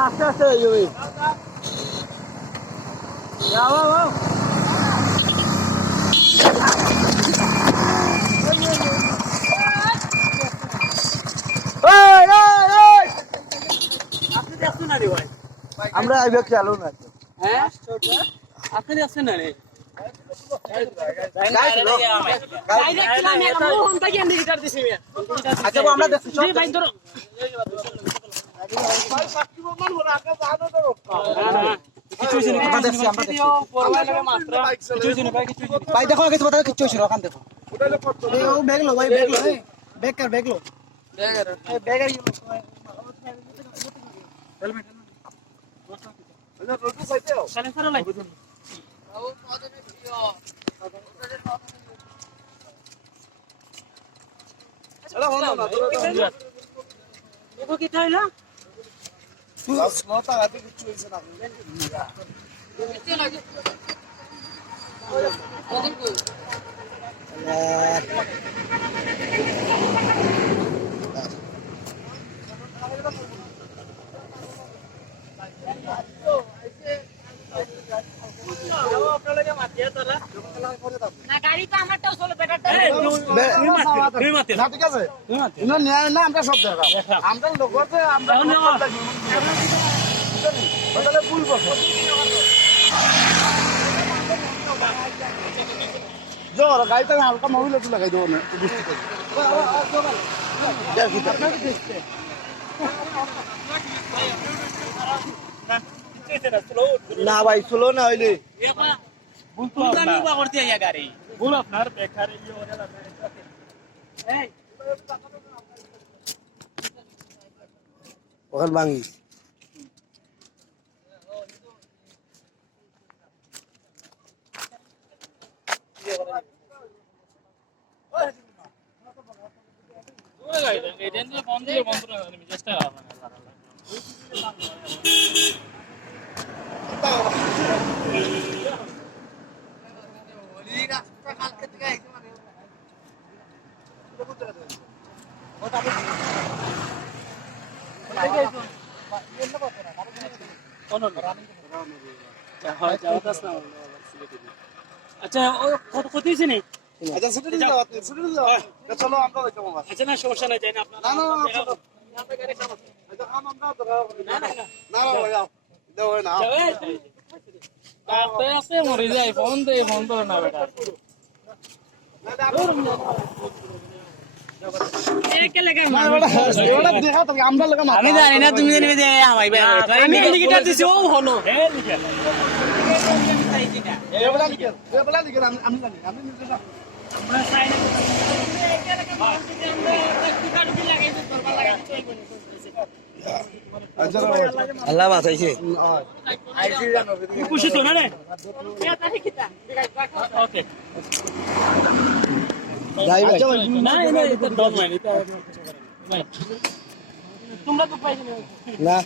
আস্তে আস্তে আমরা আইবে খেলো না হ্যাঁ আপনি আসছেন না রে আচ্ছা আমরা দেখছি ভাই ধরো ভাই দেখো আগে তোমাদের কিচ্ছু হইছিল ওখান দেখো ও ব্যাগ লো ভাই ব্যাগ লো ব্যাগ কর ব্যাগ লো ব্যাগ আর হেলমেট না গাড়ি তো আমারটাও চলে বেটারটা না ঠিক আছে না আমরা সব জায়গা আমরা লোক আছে আমরা তাহলে ভুল করছো জোর গাড়িতে হালকা মোবিল একটু লাগাই দেবো না বৃষ্টি করে না ভাই স্লো না হইলে ওখানে ভাঙি আচ্ছা ও কত কত হয়েছে নি আচ্ছা ছুটি দিতে যাও ছুটি দিতে যাও চলো আমরা যাবো আচ্ছা না সমস্যা নাই যাই না আপনার না না আচ্ছা আমরা তো না না না ভাই দাও না কাতে আছে মরে যায় ফোন দে ফোন তো না বেটা আমি জানি না তুমি জানি যে আমাই ভাই আমি ইন্ডিকেটর দিছি ও হলো আল্লাহ বাঁচাইছে খুশি তো না রে ওকে যাই ভাই না না এটা ডন মাইনি তোমরা তো পাইছো না